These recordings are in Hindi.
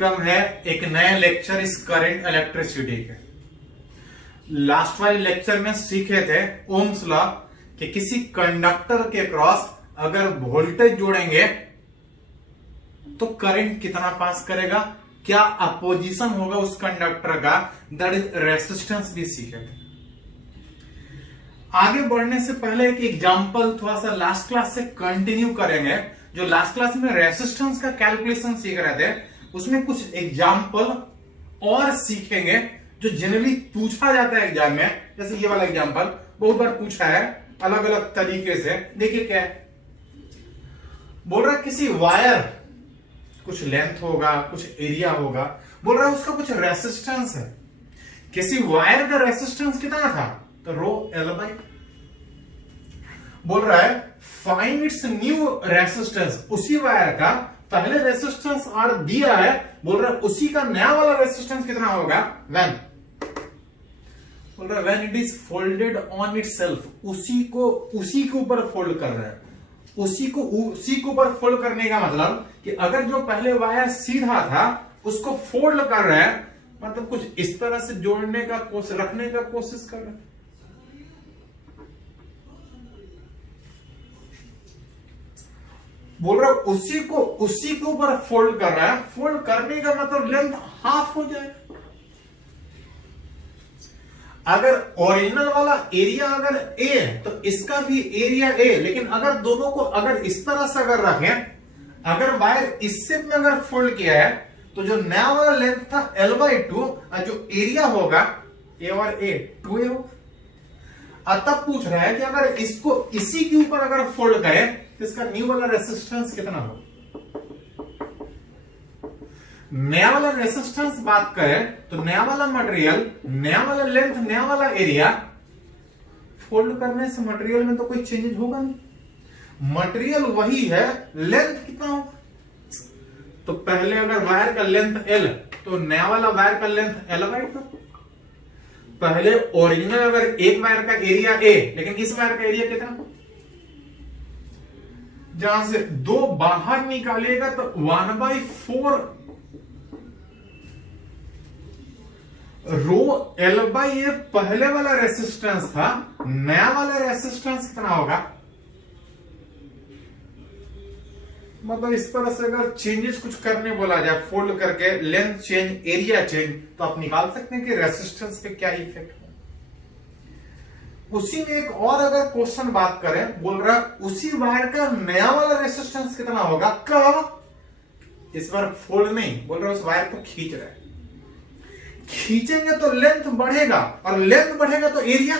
वेलकम है एक नए लेक्चर इस करंट इलेक्ट्रिसिटी के। लास्ट वाले लेक्चर में सीखे थे ओम्स लॉ कि किसी कंडक्टर के क्रॉस अगर वोल्टेज जोड़ेंगे तो करंट कितना पास करेगा, क्या अपोजिशन होगा उस कंडक्टर का, दैट इज रेसिस्टेंस भी सीखे थे। आगे बढ़ने से पहले एक एग्जांपल थोड़ा सा लास्ट क्लास से कंटिन्यू करेंगे। जो लास्ट क्लास में रेसिस्टेंस का कैलकुलेशन सीख रहे थे उसमें कुछ एग्जांपल और सीखेंगे जो जनरली पूछा जाता है एग्जाम में। जैसे ये वाला एग्जांपल बहुत बार पूछा है अलग अलग तरीके से। देखिए क्या है, बोल रहा है किसी वायर कुछ लेंथ होगा, कुछ एरिया होगा, बोल रहा है उसका कुछ रेसिस्टेंस है। किसी वायर का रेसिस्टेंस कितना था, तो रो एल बाई। बोल रहा है फाइंड इट्स न्यू रेसिस्टेंस, उसी वायर का पहले रेसिस्टेंस आर दिया है, बोल रहा है उसी का नया वाला रेसिस्टेंस कितना होगा व्हेन, बोल रहा है when it is folded on itself, उसी के ऊपर फोल्ड कर रहा है। उसी के ऊपर फोल्ड करने का मतलब कि अगर जो पहले वायर सीधा था उसको फोल्ड कर रहा है, मतलब कुछ इस तरह से जोड़ने का रखने का कोशिश कर रहा है। बोल रहा है उसी के ऊपर फोल्ड कर रहा है। फोल्ड करने का मतलब लेंथ हाफ हो जाए। अगर ओरिजिनल वाला एरिया अगर ए है तो इसका भी एरिया ए, लेकिन अगर दोनों को अगर इस तरह से अगर रखें, अगर वायर इस शेप में अगर फोल्ड किया है तो जो नया वाला लेंथ था L/2 और जो एरिया होगा ए और ए 2a होगा। तब पूछ रहा है कि अगर इसको इसी के ऊपर अगर फोल्ड करें तो इसका न्यू वाला रेसिस्टेंस कितना होगा। नया वाला रेसिस्टेंस बात करें तो नया वाला मटेरियल, नया वाला लेंथ, नया वाला एरिया, फोल्ड करने से मटेरियल में तो कोई चेंजेस होगा नहीं, मटेरियल वही है, लेंथ कितना होगा। तो पहले अगर वायर का लेंथ L तो नया वाला वायर का लेंथ L/2। पहले ओरिजिनल अगर एक वायर का एरिया A, लेकिन इस वायर का एरिया कितना, जहां से 2 बाहर निकालेगा तो 1/4 रो L/A पहले वाला रेसिस्टेंस था, नया वाला रेसिस्टेंस कितना होगा। मतलब इस तरह से अगर चेंजेस कुछ करने बोला जाए, फोल्ड करके लेंथ चेंज, एरिया चेंज, तो आप निकाल सकते हैं कि रेसिस्टेंस पे क्या इफेक्ट है। उसी में एक और अगर क्वेश्चन बात करें, बोल रहा है उसी वायर का नया वाला रेसिस्टेंस कितना होगा, कब, इस बार फोल्ड नहीं, बोल रहा है उस वायर को खींच रहा है। खींचेंगे तो लेंथ बढ़ेगा और लेंथ बढ़ेगा तो एरिया,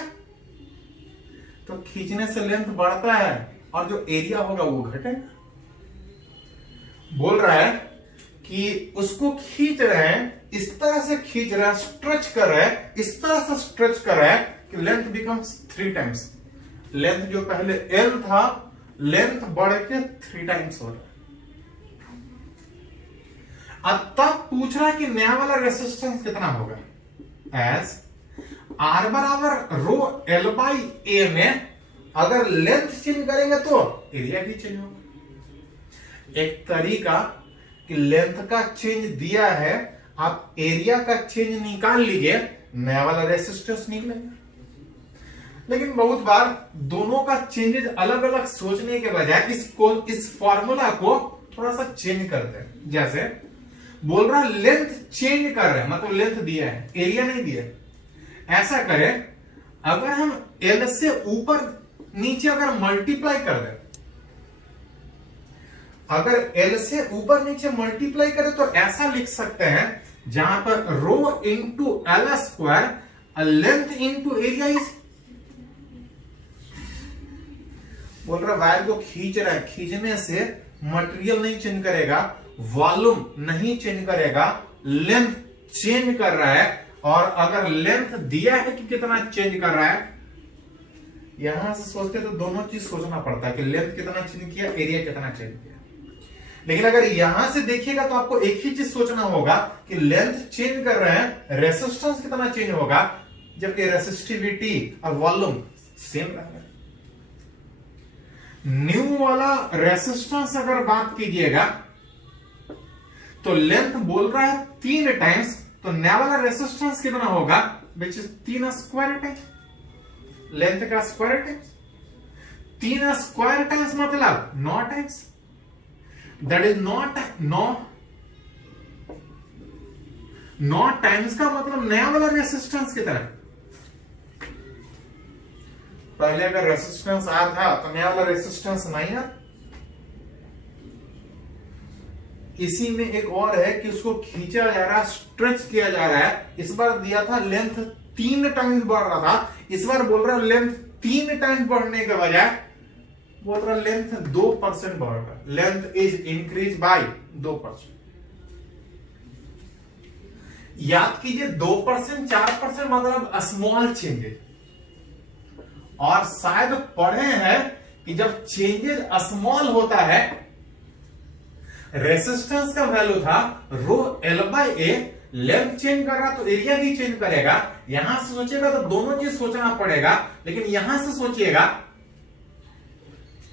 तो खींचने से लेंथ बढ़ता है और जो एरिया होगा वो घटेगा। बोल रहा है कि उसको खींच रहे हैं, इस तरह से खींच रहा है, स्ट्रेच कर रहा है, इस तरह से स्ट्रेच कर रहा है कि लेंथ बिकम्स 3 टाइम्स। लेंथ जो पहले L था, लेंथ बढ़ के 3 टाइम्स हो रहा है। अब तब पूछ रहा है कि नया वाला रेसिस्टेंस कितना होगा, एज R बराबर रो L/A में अगर लेंथ चेंज करेंगे तो एरिया भी चेंज होगा। एक तरीका कि लेंथ का चेंज दिया है, आप एरिया का चेंज निकाल लीजिए, नया वाला रेसिस्टेंस निकलेगा। लेकिन बहुत बार दोनों का चेंजेस अलग अलग सोचने के बजाय इस फॉर्मूला को थोड़ा सा चेंज करते हैं। जैसे बोल रहा है लेंथ चेंज कर रहे हैं, मतलब लेंथ दिया है, एरिया नहीं दिया। ऐसा करें, अगर हम L से ऊपर नीचे अगर मल्टीप्लाई कर दें, अगर L से ऊपर नीचे मल्टीप्लाई करें तो ऐसा लिख सकते हैं, जहां पर rho into L² length into area is, बोल रहा वायर को खींच रहा है, खींचने से मटेरियल नहीं चेंज करेगा, वॉल्यूम नहीं चेंज करेगा, लेंथ चेंज कर रहा है। और अगर लेंथ दिया है कि कितना चेंज कर रहा है, यहां से सोचते तो दोनों चीज सोचना पड़ता है कि लेंथ कितना चेंज किया, एरिया कितना चेंज किया। लेकिन अगर यहां से देखिएगा तो आपको एक ही चीज सोचना होगा कि लेंथ चेंज कर रहे हैं, रेसिस्टेंस कितना चेंज होगा, जबकि रेसिस्टिविटी और वॉल्यूम सेम रहेगा। न्यू वाला रेसिस्टेंस अगर बात कीजिएगा तो लेंथ बोल रहा है 3 टाइम्स, तो नया वाला रेसिस्टेंस कितना होगा, which is 3 square times, length का स्क्वायर टाइम्स। 3 स्क्वायर टाइम्स मतलब 9 times, that is not 9 times का मतलब नया वाला रेसिस्टेंस की तरह। पहले अगर रेसिस्टेंस R था तो नया वाला रेसिस्टेंस 9R। इसी में एक और है कि उसको खींचा जा रहा है, स्ट्रेच किया जा रहा है। इस बार दिया था लेंथ 3 टाइम्स बढ़ रहा था, इस बार बोल रहा है लेंथ 3 टाइम्स बढ़ने के बजाय बोल रहा है लेंथ 2% बढ़ रहा है, लेंथ इज इंक्रीज बाय 2%। याद कीजिए 2% 4% मतलब स्मॉल चेंजेस, और शायद पढ़े हैं कि जब चेंजेस स्मॉल होता है, रेसिस्टेंस का वैल्यू था rho L by A, length change कर रहा तो एरिया भी चेंज करेगा। यहां से सोचेगा तो दोनों चीज सोचना पड़ेगा, लेकिन यहां से सोचिएगा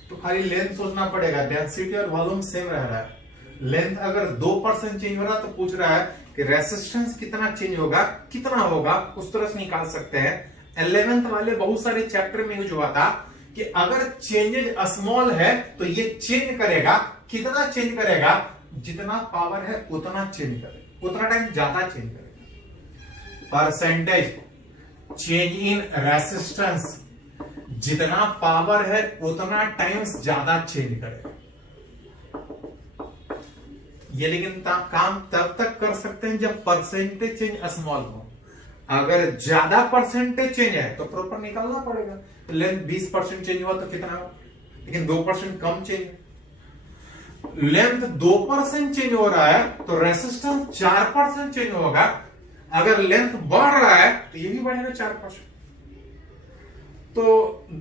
तो खाली लेंथ सोचना पड़ेगा, डेंसिटी और वॉल्यूम सेम रह रहा है। लेंथ अगर 2% चेंज हो रहा तो पूछ रहा है कि रेसिस्टेंस कितना चेंज होगा, कितना होगा, उस तरह से निकाल सकते हैं। 11th वाले बहुत सारे चैप्टर में यूज हुआ था कि अगर चेंजेज स्मॉल है तो ये चेंज करेगा, कितना चेंज करेगा, जितना पावर है उतना चेंज करेगा, उतना टाइम ज्यादा चेंज करेगा। परसेंटेज चेंज इन रेसिस्टेंस, जितना पावर है उतना टाइम्स ज्यादा चेंज करेगा। ये लेकिन काम तब तक कर सकते हैं जब परसेंटेज चेंज स्मॉल हो। अगर ज्यादा परसेंटेज चेंज है तो प्रॉपर निकालना पड़ेगा। लेंथ 20% चेंज हुआ तो कितना हो, लेकिन 2% कम चेंज है। लेंथ 2% चेंज हो रहा है तो रेसिस्टेंस 4% चेंज होगा। अगर लेंथ बढ़ रहा है तो ये भी बढ़ेगा 4%। तो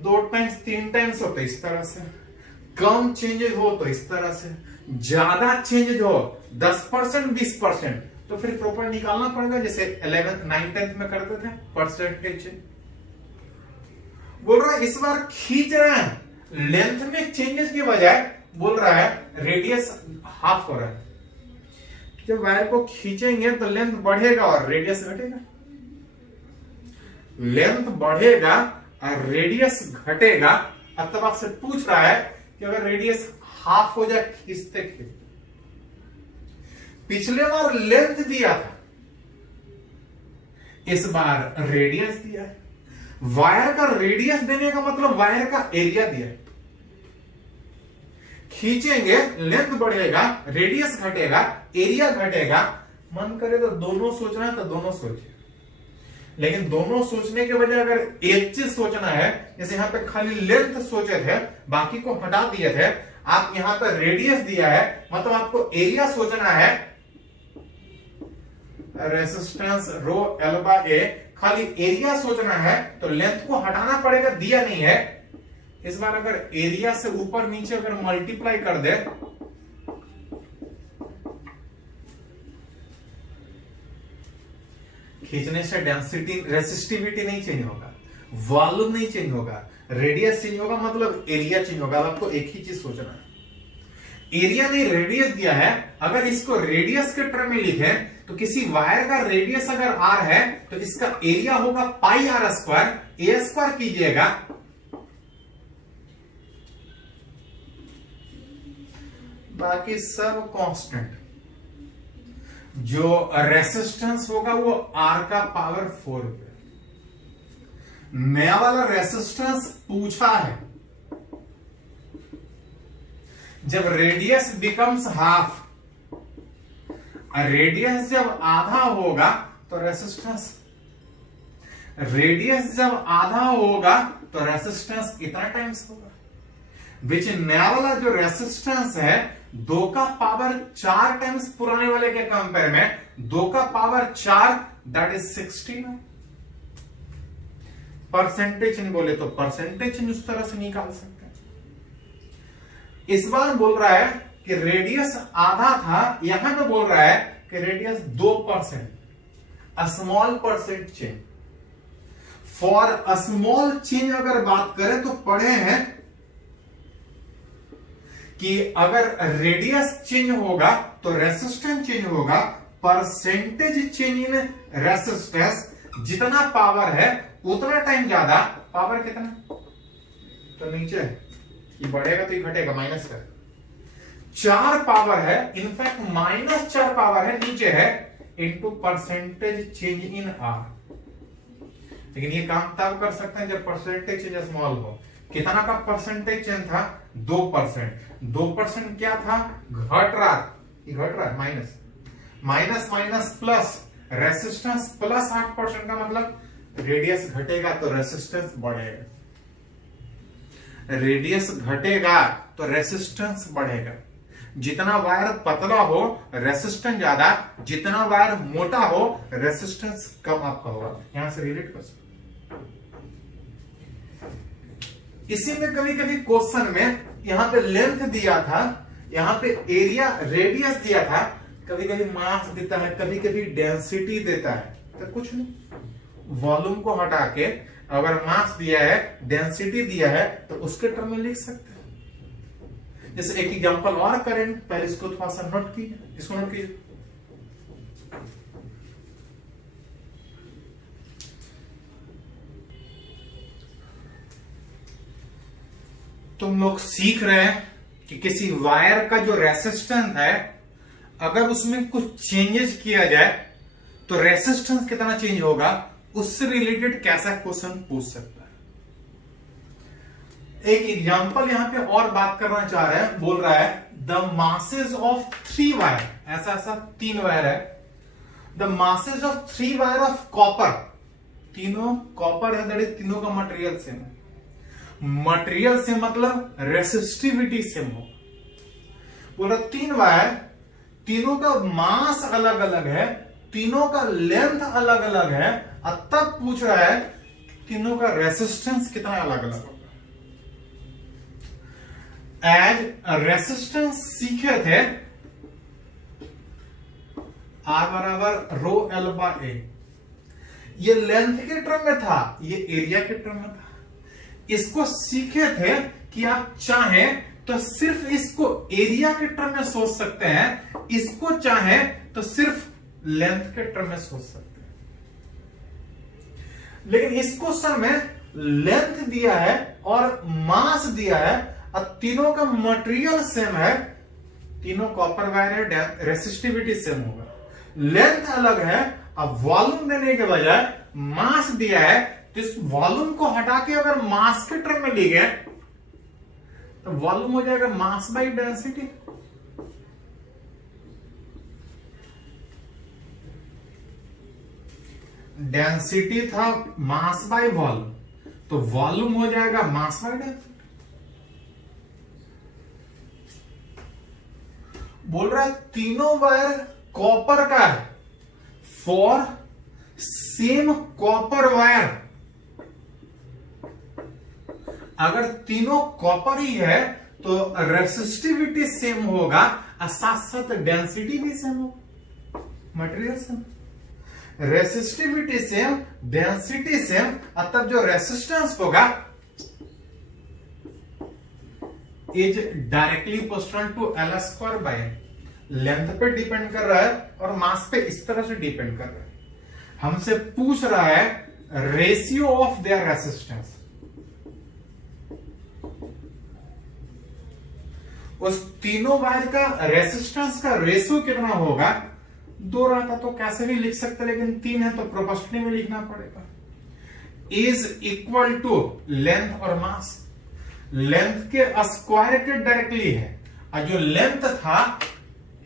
2 टाइम्स 3 टाइम्स हो तो इस तरह से, कम चेंजेस हो तो इस तरह से, ज्यादा चेंजेस हो 10% 20% तो फिर प्रॉपर निकालना पड़ेगा, जैसे 11th 9th 10th में करते थे परसेंटेज चेंज। बोल रहा है इस बार खींच रहे हैं, लेंथ में चेंजेस के बजाय बोल रहा है रेडियस हाफ हो रहा है। जब वायर को खींचेंगे तो लेंथ बढ़ेगा और रेडियस घटेगा, लेंथ बढ़ेगा और रेडियस घटेगा। अब तब आपसे पूछ रहा है कि अगर रेडियस हाफ हो जाए खींचते खींचते, पिछले बार लेंथ दिया था, इस बार रेडियस दिया है। वायर का रेडियस देने का मतलब वायर का एरिया दिया है। खींचेंगे लेंथ बढ़ेगा, रेडियस घटेगा, एरिया घटेगा। मन करे तो दोनों सोचना है तो दोनों सोचिए, लेकिन दोनों सोचने के बजाय अगर एक चीज सोचना है, जैसे यहां पे खाली लेंथ सोचे थे बाकी को हटा दिए थे, आप यहां पर रेडियस दिया है मतलब आपको एरिया सोचना है। रेसिस्टेंस रो एल बाय ए, खाली एरिया सोचना है तो लेंथ को हटाना पड़ेगा, दिया नहीं है। इस बार अगर एरिया से ऊपर नीचे अगर मल्टीप्लाई कर दे खींचने से डेंसिटी रेसिस्टिविटी नहीं चेंज होगा, वॉल्यूम नहीं चेंज होगा, रेडियस चेंज होगा, मतलब एरिया चेंज होगा। आपको एक ही चीज सोचना है, एरिया नहीं रेडियस दिया है। अगर इसको रेडियस के टर्म में लिखे तो किसी वायर का रेडियस अगर r है तो इसका एरिया होगा पाई r स्क्वायर, ए स्क्वायर कीजिएगा, बाकी सब कांस्टेंट। जो रेसिस्टेंस होगा वो r का पावर 4 पे। नया वाला रेसिस्टेंस पूछा है, जब रेडियस बिकम्स हाफ, रेडियस जब आधा होगा तो रेसिस्टेंस, रेडियस जब आधा होगा तो रेसिस्टेंस कितना टाइम्स होगा, विच नया वाला जो रेसिस्टेंस है 2 का पावर 4 टाइम्स पुराने वाले के कंपेयर में 2 का पावर 4 दैट इज 16। परसेंटेज नहीं बोले तो परसेंटेज उस तरह से निकाल सकते हैं। इस बार बोल रहा है कि रेडियस आधा था, यहां पे बोल रहा है कि radius 2%, small percent change. For small change अगर बात करें तो पढ़े हैं कि अगर रेडियस चेंज होगा तो रेसिस्टेंस चेंज होगा, परसेंटेज चेंज इन रेसिस्टेंस, जितना पावर है उतना टाइम ज्यादा, पावर कितना तो नीचे ये बढ़ेगा तो ये घटेगा, माइनस का 4 पावर है, इनफैक्ट -4 पावर है नीचे है, into percentage change in are. लेकिन ये काम तब कर सकते हैं जब परसेंटेज चेंज स्मॉल हो। कितना का परसेंटेज चेंज था? 2%। 2% क्या था? घट रहा, ये घट रहा है, minus minus plus, resistance plus 8% का मतलब रेडियस घटेगा तो रेसिस्टेंस बढ़ेगा, रेडियस घटेगा तो रेसिस्टेंस बढ़ेगा। जितना वायर पतला हो रेसिस्टेंस ज्यादा, जितना वायर मोटा हो रेसिस्टेंस कम आपका होगा। यहां से रिलेट कर सकते। इसी में कभी कभी क्वेश्चन में यहां पे लेंथ दिया था, यहां पे एरिया रेडियस दिया था, कभी कभी मास देता है, कभी कभी डेंसिटी देता है, तो कुछ नहीं, वॉल्यूम को हटा के अगर मास दिया है, डेंसिटी दिया है, तो उसके टर्म में लिख सकते हैं। जैसे एक एग्जांपल और करें, पहले इसको थोड़ा सा नोट कीजिए, इसको नोट कीजिए। तुम लोग सीख रहे हैं कि किसी वायर का जो रेसिस्टेंस है, अगर उसमें कुछ चेंजेस किया जाए तो रेसिस्टेंस कितना चेंज होगा, उससे रिलेटेड कैसा क्वेश्चन पूछ सकता है। एक एग्जांपल यहां पे और बात करना चाह रहे हैं, बोल रहा है द मासेस ऑफ 3 वायर, ऐसा ऐसा 3 वायर है, the masses of 3 wire of copper, तीनों कॉपर है, दैट इज तीनों का मटेरियल सेम है। मटेरियल से मतलब रेसिस्टिविटी सेम हो। बोल रहा 3 वायर, तीनों का मास अलग अलग है, तीनों का लेंथ अलग अलग है, और तब पूछ रहा है तीनों का रेसिस्टेंस कितना अलग अलग होगा। एज रेसिस्टेंस सीखे थे R बराबर रो एल बाय ए, ये लेंथ के टर्म में था, ये एरिया के टर्म में था। इसको सीखे थे कि आप चाहें तो सिर्फ इसको एरिया के टर्म में सोच सकते हैं, इसको चाहें तो सिर्फ लेंथ के टर्म में सोच सकते हैं। लेकिन इस क्वेश्चन में लेंथ दिया है और मास दिया है, और तीनों का मटेरियल सेम है, तीनों कॉपर वायर है, रेसिस्टिविटी सेम होगा। लेंथ अलग है, अब वॉल्यूम देने के बजाय मास दिया है, तो इस वॉल्यूम को हटा के अगर मास के टर्म में ली गए तो वॉल्यूम हो जाएगा मास बाई डेंसिटी। डेंसिटी था मास बाय वॉल्यूम, तो वॉल्यूम हो जाएगा मास बाय डेंसिटी। बोल रहा है तीनों वायर कॉपर का है, फॉर सेम कॉपर वायर, अगर तीनों कॉपर ही है तो रेसिस्टिविटी सेम होगा, और साथ साथ डेंसिटी भी सेम होगा, material same, resistivity same, density same, और तब जो रेसिस्टेंस होगा is directly proportional to L square by, length पे डिपेंड कर रहा है और मास पे इस तरह से डिपेंड कर रहा है। हमसे पूछ रहा है रेशियो ऑफ देयर रेसिस्टेंस, उस तीनों वायर का रेसिस्टेंस का रेशियो कितना होगा। 2 रहता तो कैसे भी लिख सकते, लेकिन 3 है तो प्रोपोर्शनल में लिखना पड़ेगा। इज इक्वल टू लेंथ और मास, लेंथ के स्क्वायर के डायरेक्टली है, और जो लेंथ था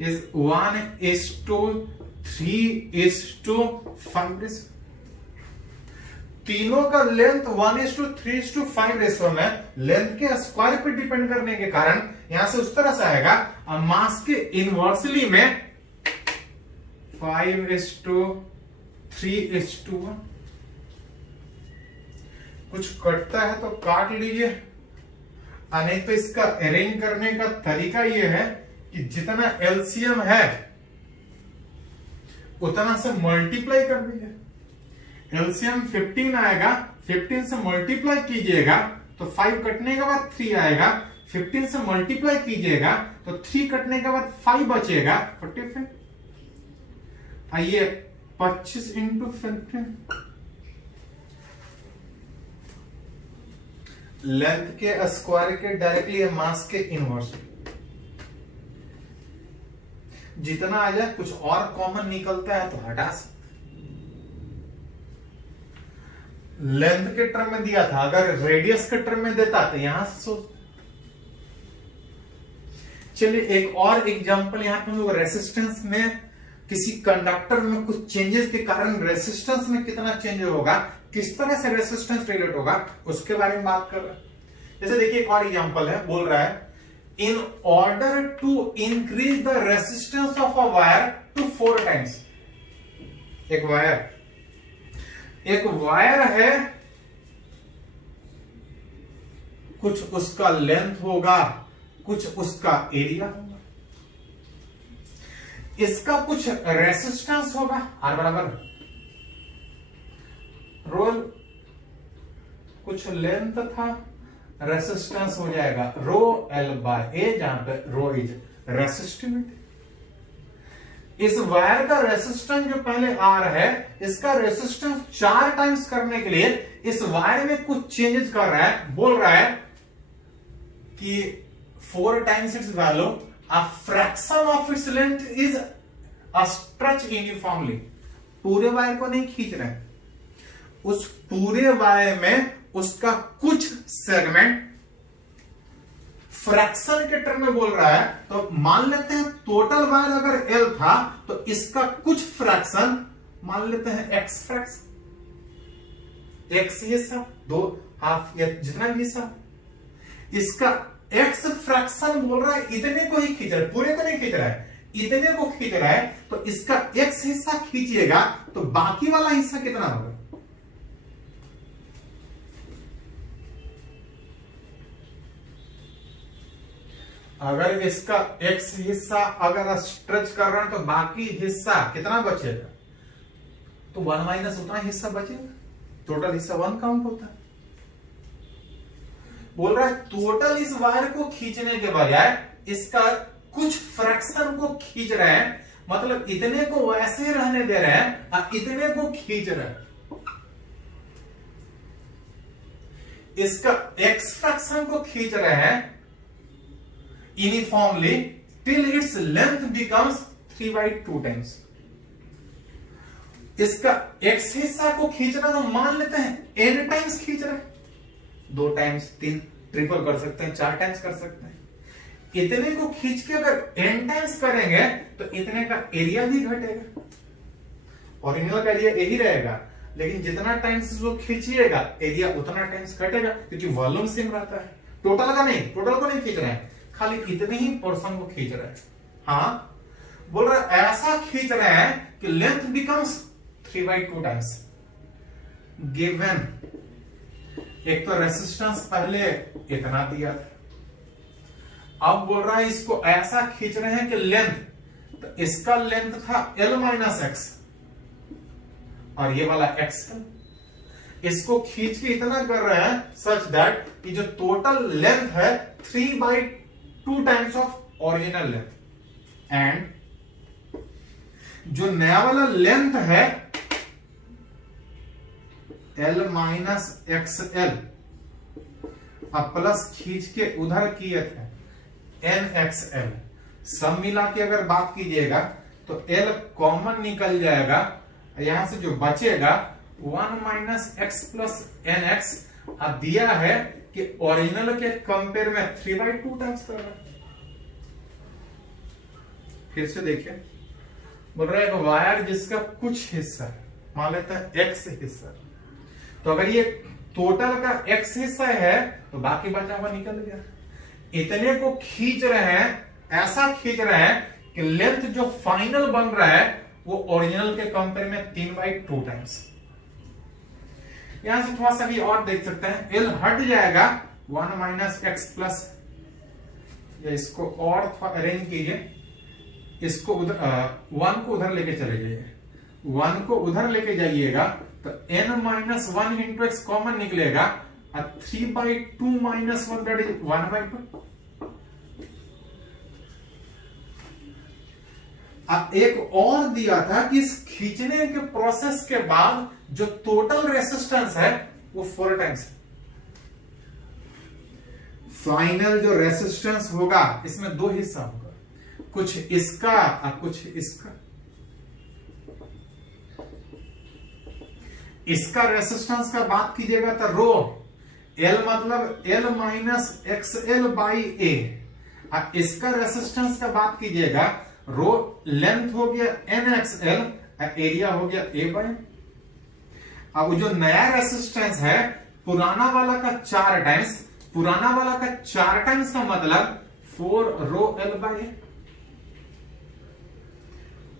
इज 1:3:5। तीनों का लेंथ 1:3:5 रेशो में, लेंथ के स्क्वायर पे डिपेंड करने के कारण यहां से उस तरह से आएगा, और मास के इनवर्सली में 5:3:1। कुछ कटता है तो काट लीजिए, नहीं तो इसका अरेंज करने का तरीका यह है कि जितना एलसीएम है उतना से मल्टीप्लाई कर दीजिए। एलसीएम 15 आएगा, 15 से मल्टीप्लाई कीजिएगा तो 5 कटने के बाद 3 आएगा, 15 से मल्टीप्लाई कीजिएगा तो 3 कटने के बाद 5 बचेगा 45। आइए 25 इंटू 15, लेंथ के स्क्वायर के डायरेक्टली मास के इनवर्स। जितना आ जाए, कुछ और कॉमन निकलता है तो हटा सकते। लेंथ के टर्म में दिया था, अगर रेडियस के टर्म में देता तो यहां से सोच। चलिए एक और एग्जांपल, यहां पे हम लोग रेसिस्टेंस में किसी कंडक्टर में कुछ चेंजेस के कारण रेसिस्टेंस में कितना चेंज होगा, किस तरह से रेसिस्टेंस रिलेट होगा, उसके बारे में बात कर रहे हैं। जैसे देखिए एक और एग्जांपल है, बोल रहा है in order to increase the resistance of a wire to 4 times. एक वायर है, कुछ उसका लेंथ होगा, कुछ उसका एरिया होगा, इसका कुछ रेसिस्टेंस होगा R बराबर रोल, कुछ लेंथ था, रेसिस्टेंस हो जाएगा रो L बाय A, जहां पे रो इज रेसिस्टिविटी। इस वायर का रेसिस्टेंस जो पहले R है, इसका रेसिस्टेंस 4 टाइम्स करने के लिए इस वायर में कुछ चेंजेस कर रहा है। बोल रहा है कि 4 times it's value, a fraction of its length is a stretch uniformly। पूरे वायर को नहीं खींच रहे हैं, उस पूरे वायर में उसका कुछ सेगमेंट फ्रैक्शन के टर्म में बोल रहा है। तो मान लेते हैं टोटल वायर अगर L था तो इसका कुछ फ्रैक्शन मान लेते हैं X फ्रैक्शन, X हिस्सा, 2 हाफ या जितना भी हिस्सा, इसका X फ्रैक्शन बोल रहा है इतने को ही खींच रहा है, पूरे को नहीं खींच रहा है, इतने को खींच रहा है। तो इसका X हिस्सा खींचिएगा तो बाकी वाला हिस्सा कितना होगा? अगर इसका X हिस्सा अगर स्ट्रेच कर रहा है तो बाकी हिस्सा कितना बचेगा? तो 1 माइनस उतना हिस्सा बचेगा, टोटल हिस्सा 1 काउंट होता है। बोल रहा है टोटल इस वायर को खींचने के बजाय इसका कुछ फ्रैक्शन को खींच रहे हैं, मतलब इतने को वैसे ही रहने दे रहे हैं और इतने को खींच रहे हैं। इसका X फ्रैक्शन को खींच रहे हैं uniformly till its length becomes 3/2 times. इसका X हिस्सा को खींचना तो मान लेते हैं n टाइम्स खींच रहे हैं, 2 टाइम्स, 3 ट्रिपल कर सकते हैं, 4 टाइम्स कर सकते हैं। इतने को खींच के अगर n टाइम्स करेंगे तो इतने का एरिया भी घटेगा। ओरिजिनल का एरिया यही रहेगा, लेकिन जितना टाइम्स वो खींचिएगा एरिया उतना टाइम्स घटेगा, क्योंकि वॉल्यूम सेम रहता है। टोटल का नहीं, टोटल को नहीं खींच रहे हैं, खाली इतने ही पोर्शन को खींच रहे हैं। हाँ, बोल रहा है ऐसा खींच रहे हैं कि लेंथ बिकम्स 3/2 टाइम्स गिवन। एक तो रेसिस्टेंस पहले इतना दिया था, अब बोल रहा है इसको ऐसा खींच रहे हैं कि लेंथ, तो इसका लेंथ था L माइनस एक्स और ये वाला x है, इसको खींच के इतना कर रहे हैं सच दैट कि जो टोटल लेंथ है 3/2 times of original length, and जो नया वाला लेंथ है L माइनस XL, अब प्लस खींच के उधर किए थे NXL, सब मिला के अगर बात कीजिएगा तो L कॉमन निकल जाएगा, यहां से जो बचेगा 1 माइनस एक्स प्लस NX। अब दिया है कि ओरिजिनल के कंपेयर में 3/2 टाइम्स कर रहा है। फिर से देखिए, बोल रहा है एक वायर जिसका कुछ हिस्सा मान लेते हैं X हिस्सा, तो अगर ये टोटल का X हिस्सा है तो बाकी बचा हुआ निकल गया। इतने को खींच रहे हैं, ऐसा खींच रहे हैं कि लेंथ जो फाइनल बन रहा है वो ओरिजिनल के कंपेयर में 3/2 टाइम्स। यहां से थोड़ा सा भी और देख सकते हैं, L हट जाएगा 1 माइनस एक्स प्लस, इसको और अरेंज कीजिए, इसको उधर 1 को उधर लेके चले जाइए, 1 को उधर लेके जाइएगा तो n minus 1 into x common निकलेगा, 3/2 माइनस 1 दैट इज 1/2। अब एक और दिया था कि इस खींचने के प्रोसेस के बाद जो टोटल रेसिस्टेंस है वो 4 टाइम्स है। फाइनल जो रेसिस्टेंस होगा इसमें 2 हिस्सा होगा, कुछ इसका और कुछ इसका। इसका रेसिस्टेंस का बात कीजिएगा तो रो एल मतलब एल माइनस एक्सएल बाई ए, और इसका रेसिस्टेंस का बात कीजिएगा रो लेंथ हो गया एन एक्सएल, एरिया हो गया ए बाई। अब जो नया रेसिस्टेंस है पुराना वाला का 4 टाइम्स, पुराना वाला का 4 टाइम्स का मतलब 4 रो एल बाई।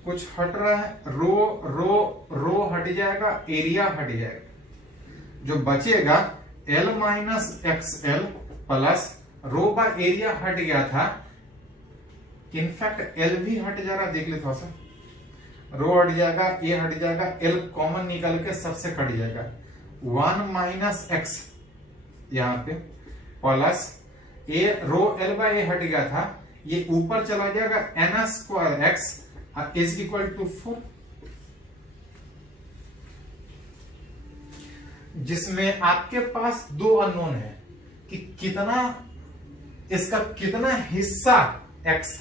कुछ हट रहा है, रो रो रो हट जाएगा, एरिया हट जाएगा, जो बचेगा L minus XL plus row by area हट गया था। इनफैक्ट एल भी हट जा रहा, देख ले थोड़ा सा, रो हट जाएगा, ए हट जाएगा, एल कॉमन निकल के सबसे कट जाएगा। 1 माइनस एक्स यहां पे plus A rho L by A हट गया था, ये ऊपर चला जाएगा n square x is equal to 4, जिसमें आपके पास 2 अननोन है कि कितना इसका कितना हिस्सा x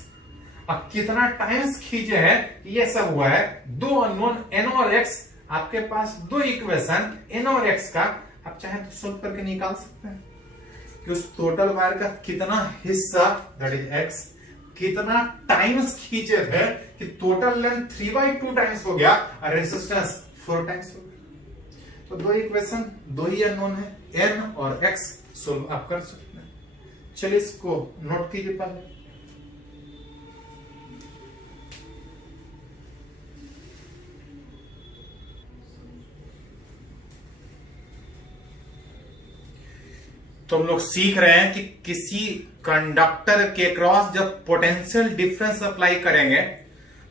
और कितना टाइम्स खींचे है, ये सब हुआ है। 2 अननोन n और x, आपके पास 2 इक्वेशन n और x का आप चाहे तो सोल्व करके निकाल सकते हैं कि उस टोटल वायर का कितना हिस्सा दैट इज x कितना टाइम्स खींचे थे कि टोटल लेंथ 3/2 टाइम्स हो गया और रेजिस्टेंस 4 टाइम्स हो गया। तो 2 इक्वेशन, 2 ही अननोन है n और x, सोल्व आप कर सकते हैं। चलिए इसको नोट कीजिए पहले। तो हम लोग सीख रहे हैं कि किसी कंडक्टर के क्रॉस जब पोटेंशियल डिफरेंस अप्लाई करेंगे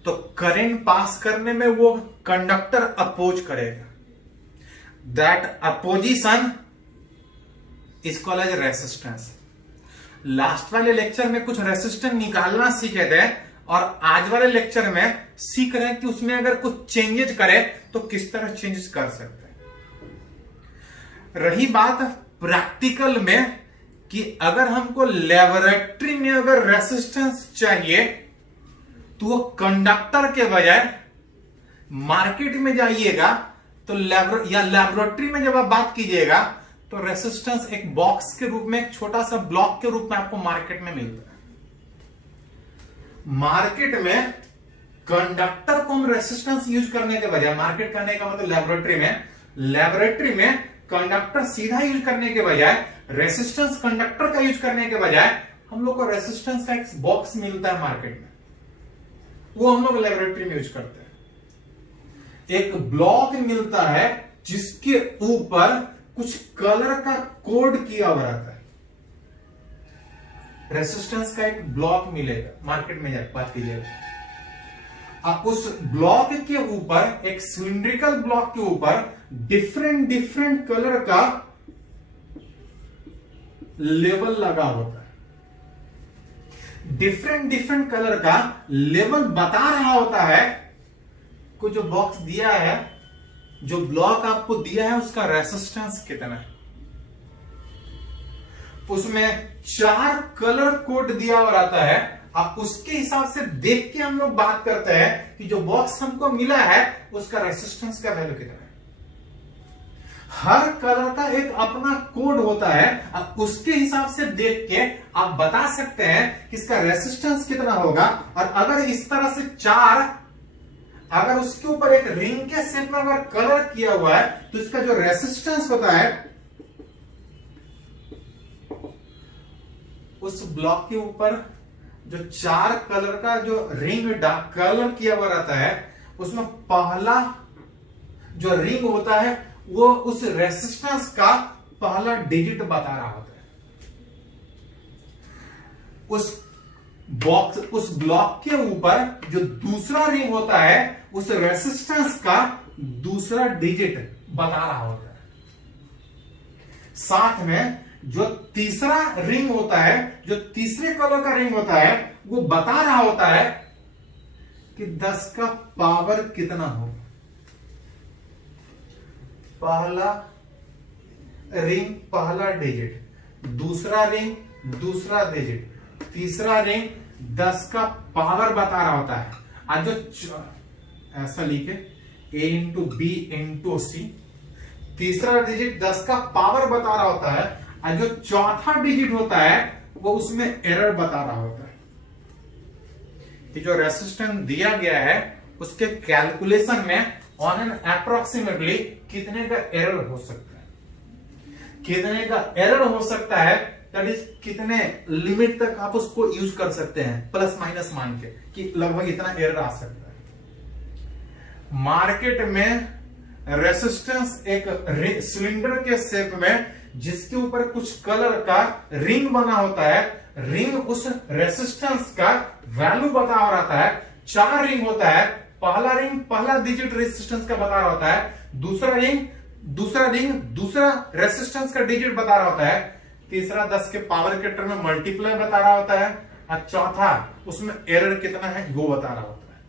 तो करंट पास करने में वो कंडक्टर अपोज करेगा। That opposition is called as resistance. Last वाले लेक्चर में कुछ रेसिस्टेंस निकालना सीखे थे और आज वाले लेक्चर में सीख रहे हैं कि उसमें अगर कुछ चेंजेस करे तो किस तरह चेंजेस कर सकते हैं। रही बात प्रैक्टिकल में कि अगर हमको लेबोरेटरी में अगर रेसिस्टेंस चाहिए तो वो कंडक्टर के बजाय मार्केट में जाइएगा तो लेबोरेटरी में जब आप बात कीजिएगा तो रेसिस्टेंस एक बॉक्स के रूप में, एक छोटा सा ब्लॉक के रूप में आपको मार्केट में मिलता है। मार्केट में कंडक्टर को हम रेसिस्टेंस यूज करने के बजाय, मार्केट करने का मतलब लेबोरेटरी में कंडक्टर सीधा यूज करने के बजाय, रेसिस्टेंस कंडक्टर का यूज करने के बजाय हम लोग को रेसिस्टेंस का एक बॉक्स मिलता है मार्केट में, वो हम लोग लेबोरेटरी में यूज करते हैं। एक ब्लॉक मिलता है जिसके ऊपर कुछ कलर का कोड किया हुआ रहता है। रेसिस्टेंस का एक ब्लॉक मिलेगा, मार्केट में जाकर बात कीजिएगा। अब उस ब्लॉक के ऊपर, एक सिलिंड्रिकल ब्लॉक के ऊपर डिफरेंट कलर का लेबल लगा होता है। डिफरेंट कलर का लेबल बता रहा होता है को जो बॉक्स दिया है, जो ब्लॉक आपको दिया है उसका रेसिस्टेंस कितना है। उसमें 4 कलर कोड दिया हुआ रहता है। अब उसके हिसाब से देख के हम लोग बात करते हैं कि जो बॉक्स हमको मिला है उसका रेसिस्टेंस का वैल्यू कितना है। हर कलर का एक अपना कोड होता है। अब उसके हिसाब से देख के आप बता सकते हैं कि इसका रेसिस्टेंस कितना होगा। और अगर इस तरह से 4, अगर उसके ऊपर एक रिंग के शेप में अगर कलर किया हुआ है तो इसका जो रेसिस्टेंस होता है उस ब्लॉक के ऊपर जो 4 कलर का जो रिंग कलर किया हुआ रहता है उसमें पहला जो रिंग होता है वो उस रेसिस्टेंस का पहला डिजिट बता रहा होता है। उस ब्लॉक के ऊपर जो दूसरा रिंग होता है उस रेसिस्टेंस का दूसरा डिजिट बता रहा होता है। साथ में जो तीसरा रिंग होता है, जो तीसरे कलर का रिंग होता है वो बता रहा होता है कि 10 का पावर कितना हो। पहला रिंग पहला डिजिट, दूसरा रिंग दूसरा डिजिट, तीसरा रिंग 10 का पावर बता रहा होता है। आज जो ऐसा लिखे a इंटू बी इंटू सी, तीसरा डिजिट 10 का पावर बता रहा होता है, और जो चौथा डिजिट होता है वो उसमें एरर बता रहा होता है। कि जो रेसिस्टेंस दिया गया है उसके कैलकुलेशन में ऑन एन अप्रोक्सीमेटली कितने का एरर हो सकता है, कितने का एरर हो सकता है, दैट इज कितने लिमिट तक आप उसको यूज कर सकते हैं, प्लस माइनस मान के कि लगभग इतना एरर आ सकता है। मार्केट में रेसिस्टेंस एक सिलेंडर के शेप में जिसके ऊपर कुछ कलर का रिंग बना होता है, रिंग उस रेसिस्टेंस का वैल्यू बता रहा है। 4 रिंग होता है, पहला रिंग पहला डिजिट रेसिस्टेंस का बता रहा होता है, दूसरा रिंग दूसरा रेसिस्टेंस का डिजिट बता रहा होता है, तीसरा 10 के पावर के टर्म में मल्टीप्लाई बता रहा होता है, और चौथा उसमें एरर कितना है वो बता रहा होता है।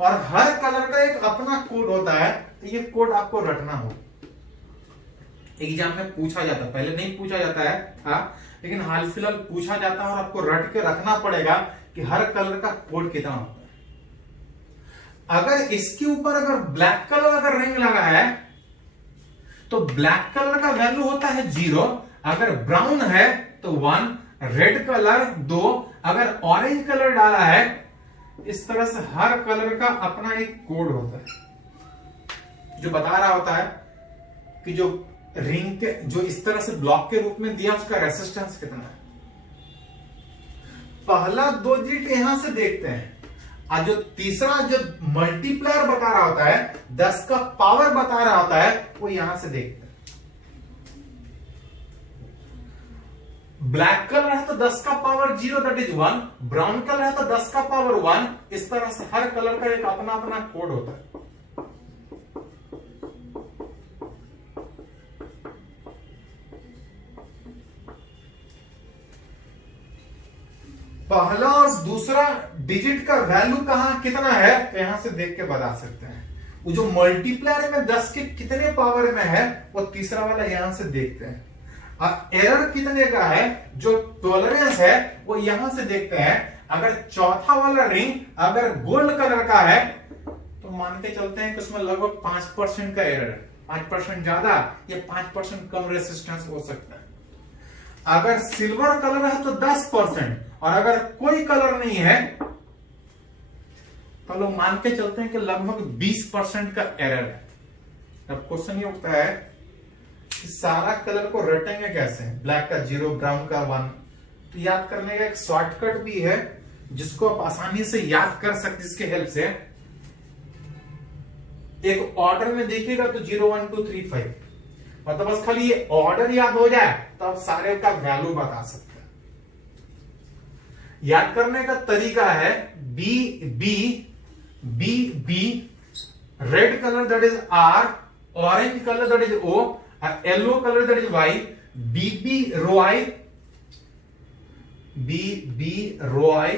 और हर कलर का एक अपना कोड होता है, तो ये कोड आपको रटना हो। एग्जाम में पूछा जाता है, पहले नहीं पूछा जाता है था, लेकिन हाल फिलहाल पूछा जाता है और आपको रट के रखना पड़ेगा कि हर कलर का कोड कितना होता है। अगर इसके ऊपर अगर ब्लैक कलर अगर रिंग लगा है तो ब्लैक कलर का वैल्यू होता है 0, अगर ब्राउन है तो 1, रेड कलर 2, अगर ऑरेंज कलर डाला है, इस तरह से हर कलर का अपना एक कोड होता है जो बता रहा होता है कि जो रिंग के जो इस तरह से ब्लॉक के रूप में दिया उसका रेसिस्टेंस कितना है। पहला 2 डिजिट यहां से देखते हैं, और जो तीसरा जो मल्टीप्लायर बता रहा होता है, 10 का पावर बता रहा होता है, वो यहां से देखते हैं। ब्लैक कलर है तो 10 का power 0 that is 1, brown colour है तो 10 का पावर 1। इस तरह से हर कलर का एक अपना अपना कोड होता है। पहला और दूसरा डिजिट का वैल्यू कहां कितना है तो यहां से देख के बता सकते हैं। वो जो मल्टीप्लायर में 10 के कितने पावर में है वो तीसरा वाला यहां से देखते हैं। और एरर कितने का है, जो टॉलरेंस है वो यहां से देखते हैं। अगर चौथा वाला रिंग अगर गोल्ड कलर का है तो मान के चलते हैं कि उसमें लगभग 5% का एरर है, 5% ज्यादा या 5% कम रेसिस्टेंस हो सकता है। अगर सिल्वर कलर है तो 10%, और अगर कोई कलर नहीं है तो लोग मान के चलते हैं कि लगभग 20% का एरर है। अब क्वेश्चन ये उठता है कि सारा कलर को रटेंगे कैसे, ब्लैक का 0, ब्राउन का 1। तो याद करने का एक शॉर्टकट भी है जिसको आप आसानी से याद कर सकते, इसके हेल्प से। एक ऑर्डर में देखिएगा तो 0 1 2 3 5, मतलब बस खाली ये ऑर्डर याद हो जाए तो आप सारे का वैल्यू बता सकते हैं। याद करने का तरीका है B B B B, red colour that is R, orange colour that is O, yellow colour that is Y, B B Roy, B B Roy,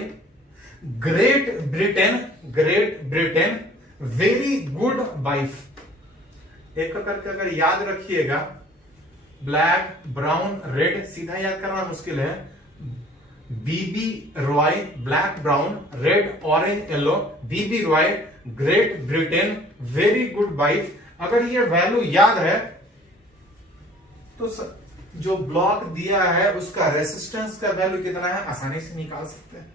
Great Britain, very good wife. एक करके अगर याद रखिएगा, ब्लैक ब्राउन रेड सीधा याद करना मुश्किल है। B B Roy, black brown red orange yellow, B B Roy, great Britain, very good wife. अगर ये वैल्यू याद है तो जो ब्लॉक दिया है उसका रेसिस्टेंस का वैल्यू कितना है आसानी से निकाल सकते हैं।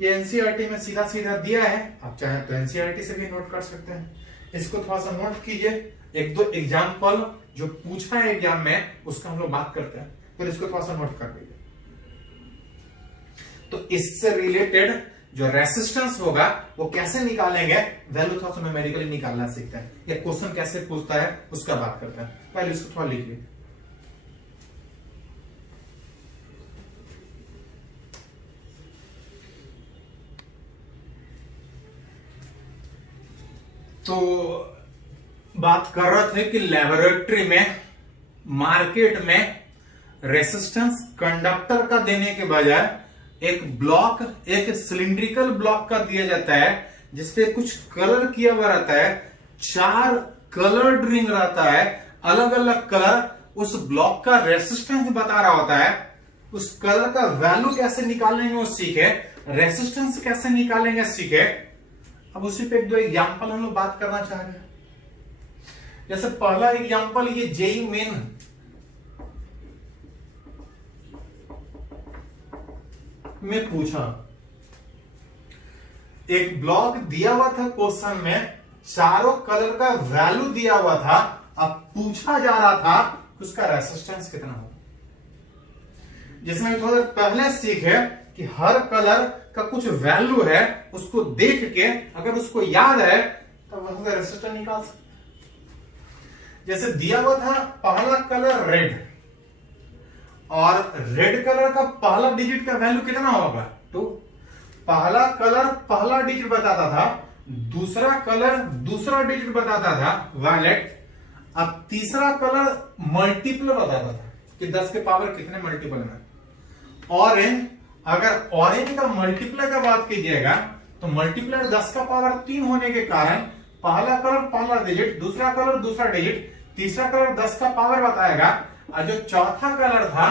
ये एनसीईआरटी में सीधा सीधा दिया है, आप चाहें तो एनसीईआरटी से भी नोट कर सकते हैं। इसको थोड़ा सा नोट कीजिए, 1-2 एग्जाम्पल जो पूछा है एग्जाम में उसका हम लोग बात करते हैं, फिर इसको थोड़ा सा नोट कर लीजिए। तो इससे रिलेटेड जो रेसिस्टेंस होगा वो कैसे निकालेंगे, वैल्यू थोड़ा सा न्यूमेरिकली निकालना सीखते हैं, या क्वेश्चन कैसे पूछता है उसका बात करते हैं। पहले इसको थोड़ा लिख लीजिए। तो बात कर रहे थे कि लेबोरेटरी में, मार्केट में रेसिस्टेंस कंडक्टर का देने के बजाय एक ब्लॉक, एक सिलिंड्रिकल ब्लॉक का दिया जाता है जिसपे कुछ कलर किया हुआ रहता है, 4 कलर्ड रिंग रहता है, अलग अलग कलर उस ब्लॉक का रेसिस्टेंस बता रहा होता है। उस कलर का वैल्यू कैसे निकालेंगे वो सीखे, रेसिस्टेंस कैसे निकालेंगे सीखे। अब उसी पे 1-2 एग्जांपल हम लोग बात करना चाह रहे हैं। जैसे पहला एग्जांपल, ये जेईई मेन में पूछा, एक ब्लॉक दिया हुआ था क्वेश्चन में, चारों कलर का वैल्यू दिया हुआ था, अब पूछा जा रहा था कि उसका रेसिस्टेंस कितना हो। जिसमें थोड़ा पहले सीखे कि हर कलर का कुछ वैल्यू है, उसको देख के अगर उसको याद है तो वह रेसिस्टेंस निकाल सकते। जैसे दिया हुआ था पहला कलर रेड, और रेड कलर का पहला डिजिट का वैल्यू कितना होगा 2। पहला कलर पहला डिजिट बताता था, दूसरा कलर दूसरा डिजिट बताता था वायलेट, अब तीसरा कलर मल्टीपल बताता था कि 10 के पावर कितने मल्टीपल में। ऑरेंज, अगर ऑरेंज का मल्टीप्लाई का बात कीजिएगा तो मल्टीप्लाई 10 का पावर 3 होने के कारण पहला कलर पहला डिजिट, दूसरा कलर दूसरा डिजिट, तीसरा कलर 10 का पावर बताएगा, और जो चौथा कलर था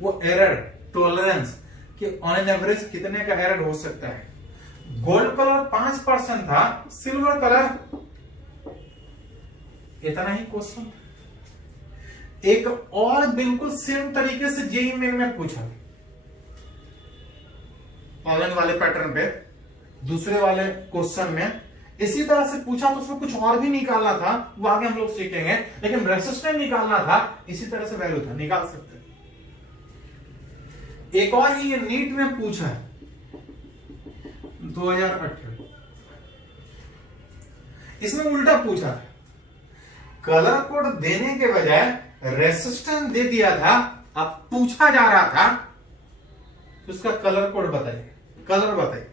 वो एरर टॉलरेंस कि ऑन एन एवरेज कितने का एरर हो सकता है। गोल्ड कलर 5% था, सिल्वर कलर इतना ही क्वेश्चन। एक और बिल्कुल सेम तरीके से जेईई मेन में पूछा, ऑनलाइन वाले पैटर्न पे दूसरे वाले क्वेश्चन में इसी तरह से पूछा, तो उसमें कुछ और भी निकालना था, वो आगे हम लोग सीखेंगे, लेकिन रेसिस्टेंस निकालना था, इसी तरह से वैल्यू था, निकाल सकते। एक और ये नीट में पूछा है 2018, इसमें उल्टा पूछा, कलर कोड देने के बजाय रेसिस्टेंस दे दिया था, अब पूछा जा रहा था उसका कलर कोड बताइए, कलर बताइए।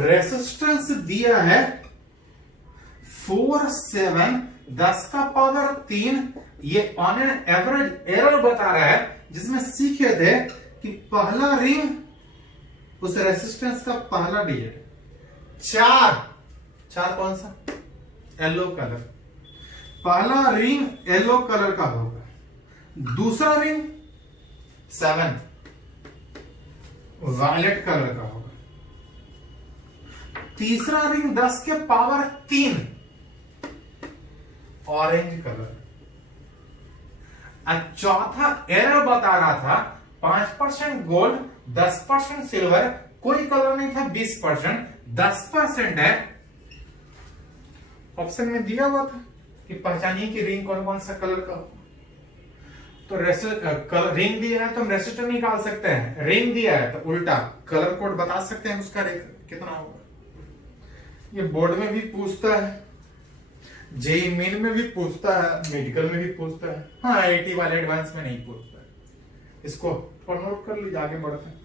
रेसिस्टेंस दिया है 4 7 10 का पावर 3, ये ऑन एन एवरेज एरर बता रहा है, जिसमें सीखे थे कि पहला रिंग उस रेसिस्टेंस का पहला डिजिट, 4 कौन सा, येलो कलर, पहला रिंग येलो कलर का होगा, दूसरा रिंग 7 वायलेट कलर का होगा, तीसरा रिंग 10 के पावर 3 ऑरेंज कलर, और चौथा एरर बता रहा था 5% गोल्ड 10% सिल्वर, कोई कलर नहीं था 20%, 10% है। ऑप्शन में दिया हुआ था कि पहचानिए कि रिंग कौन कौन सा कलर का हो, तो रिंग दिया है तो हम रेसिस्टेंस निकाल सकते हैं, रिंग दिया है तो उल्टा कलर कोड बता सकते हैं उसका कितना होगा। ये बोर्ड में भी पूछता है, जेईई मेन में भी पूछता है, मेडिकल में भी पूछता है, हाँ आईआईटी वाले एडवांस में नहीं पूछता है। इसको नोट कर लीजिए, आगे बढ़ते हैं।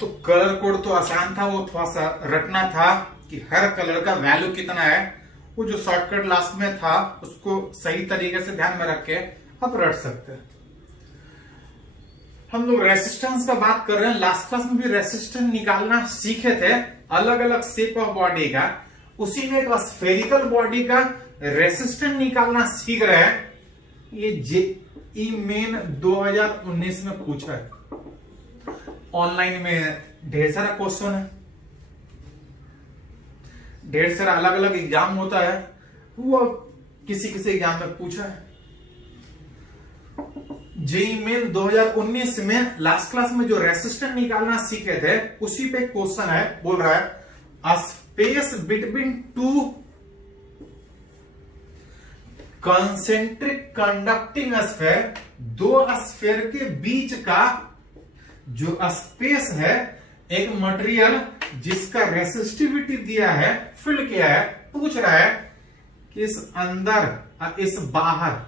तो कलर कोड तो आसान था, वो थोड़ा सा रटना था कि हर कलर का वैल्यू कितना है, वो जो शॉर्टकट लास्ट में था उसको सही तरीके से ध्यान में रख के आप रट सकते हैं। हम लोग रेसिस्टेंस का बात कर रहे हैं, लास्ट क्लास में भी रेसिस्टेंस निकालना सीखे थे, अलग अलग शेप ऑफ बॉडी का, उसी में एक स्फेरिकल बॉडी का रेसिस्टेंस निकालना सीख रहे हैं। ये जेईई मेन 2019 में पूछा है, ऑनलाइन में ढेर सारा क्वेश्चन है, ढेर सारा अलग अलग एग्जाम होता है, वो किसी किसी एग्जाम में पूछा है। जेईई मेन 2019 में लास्ट क्लास में जो रेसिस्टेंस निकालना सीखे थे उसी पे क्वेश्चन है, बोल रहा है a space between 2 concentric conducting sphere, 2 sphere के बीच का जो स्पेस है, एक मटेरियल जिसका रेसिस्टिविटी दिया है, फिल किया है, पूछ रहा है कि इस अंदर और इस बाहर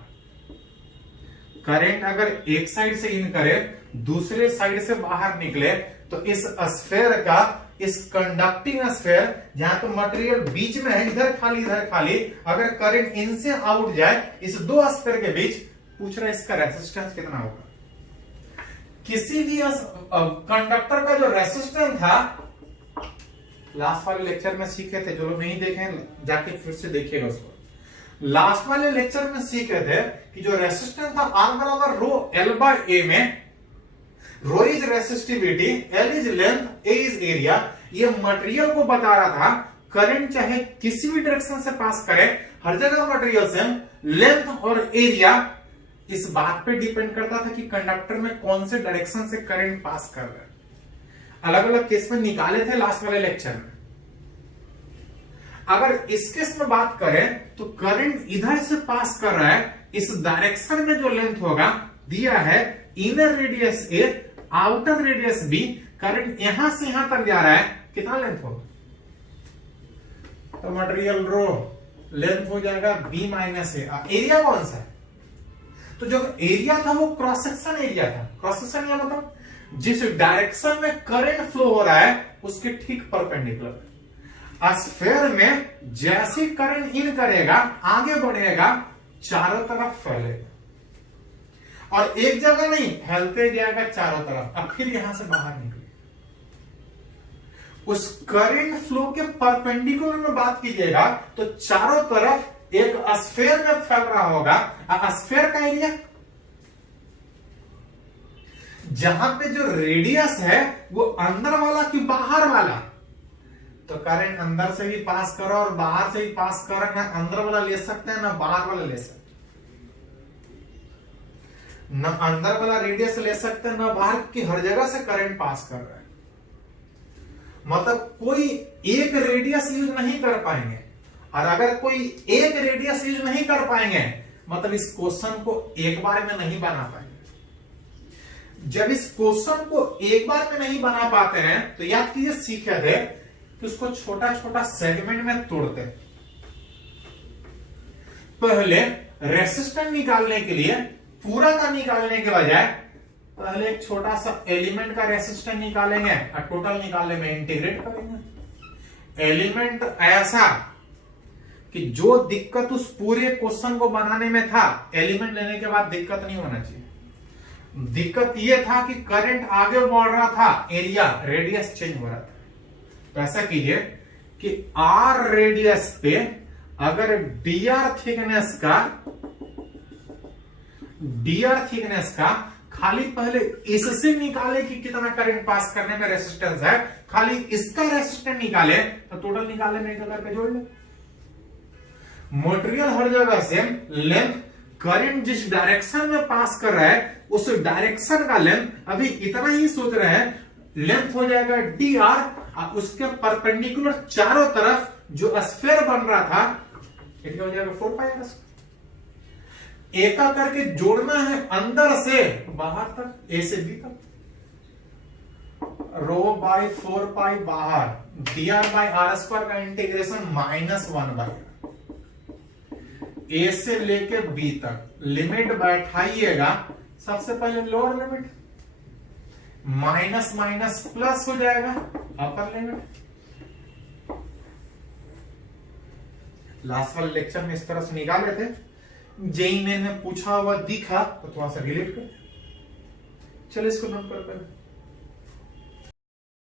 करंट अगर एक साइड से इन करे दूसरे साइड से बाहर निकले तो इस स्फीयर का इस कंडक्टिंग स्फीयर, जहां तो मटेरियल बीच में है, इधर खाली, अगर करंट इनसे आउट जाए इस दो स्फीयर के बीच, पूछ रहा है इसका रेसिस्टेंस कितना होगा। किसी भी कंडक्टर का जो रेसिस्टेंस था, लास्ट वाले लेक्चर में सीखे थे, जो लोग नहीं देखे जाके फिर से देखिएगा उसको। लास्ट वाले लेक्चर में सीखे थे कि जो रेसिस्टेंस था R बराबर रो L बाय A में, rho is resistivity, L is length, A is area. ये मटेरियल को बता रहा था करंट चाहे किसी भी डायरेक्शन से पास करे, हर जगह मटेरियल सेम, लेंथ और एरिया इस बात पे डिपेंड करता था कि कंडक्टर में कौन से डायरेक्शन से करंट पास कर रहा है। अलग अलग केस में निकाले थे लास्ट वाले लेक्चर में। अगर इस केस में बात करें तो करंट इधर से पास कर रहा है, इस डायरेक्शन में जो लेंथ होगा दिया है inner radius A, outer radius B, current यहां से यहां तक जा रहा है, कितना लेंथ होगा, तो मटेरियल रो लेंथ हो जाएगा B माइनस A। एरिया कौन सा है, तो जो एरिया था वो क्रॉस सेक्शन एरिया था। क्रॉस सेक्शन एरिया मतलब जिस डायरेक्शन में करंट फ्लो हो रहा है उसके ठीक परपेंडिकुलर। स्फीयर में जैसे करंट इन करेगा, आगे बढ़ेगा, चारों तरफ फैलेगा, और एक जगह नहीं, फैलते जाएगा चारों तरफ। अब फिर यहां से बाहर निकले, उस करंट फ्लो के परपेंडिकुलर में बात कीजिएगा तो चारों तरफ एक स्फीयर में फैल रहा होगा। स्फीयर का एरिया, जहां पे जो रेडियस है वो अंदर वाला कि बाहर वाला, तो करंट अंदर से भी पास करो और बाहर से भी पास करो, ना अंदर वाला ले सकते हैं ना बाहर वाला ले सकते हैं, ना अंदर वाला रेडियस ले सकते हैं ना बाहर की, हर जगह से करंट पास कर रहा है। मतलब कोई एक रेडियस यूज नहीं कर पाएंगे, और अगर कोई एक रेडियस यूज नहीं कर पाएंगे मतलब इस क्वेश्चन को एक बार में नहीं बना पाएंगे। जब इस क्वेश्चन को एक बार में नहीं बना पाते हैं तो याद कीजिए सीखे थे कि उसको छोटा छोटा सेगमेंट में तोड़ते हैं। पहले रेसिस्टेंस निकालने के लिए पूरा का निकालने के बजाय पहले एक छोटा सा एलिमेंट का रेसिस्टेंस निकालेंगे और टोटल निकालने में इंटीग्रेट करेंगे। एलिमेंट ऐसा कि जो दिक्कत उस पूरे क्वेश्चन को बनाने में था, एलिमेंट लेने के बाद दिक्कत नहीं होना चाहिए। दिक्कत यह था कि करंट आगे बढ़ रहा था, एरिया रेडियस चेंज हो रहा था। तो ऐसा कीजिए कि R रेडियस पे अगर dr थिकनेस का खाली पहले इससे निकाले कि कितना करंट पास करने में रेसिस्टेंस है, खाली इसका रेसिस्टेंस निकाले तो टोटल निकालने में करके जोड़ ले। मटेरियल हर जगह सेम, लेंथ, करंट जिस डायरेक्शन में पास कर रहा है उस डायरेक्शन का लेंथ, अभी इतना ही सोच रहे हैं, लेंथ हो जाएगा dr, और उसके परपेंडिकुलर चारों तरफ जो स्फीयर बन रहा था कितना हो जाएगा 4 पाई। एक करके जोड़ना है अंदर से बाहर तक, A से B तक, रो बाई 4 पाई बाहर, dr बाई आर स्क्वायर का इंटीग्रेशन -1/, A से लेके B तक लिमिट बैठाइएगा। सबसे पहले lower limit, minus minus plus हो जाएगा अपर लिमिट। लास्ट वाले लेक्चर में इस तरह से निकाले थे, जेई ने पूछा हुआ दिखा तो थोड़ा सा रिलेट कर, चलो इसको नोट कर।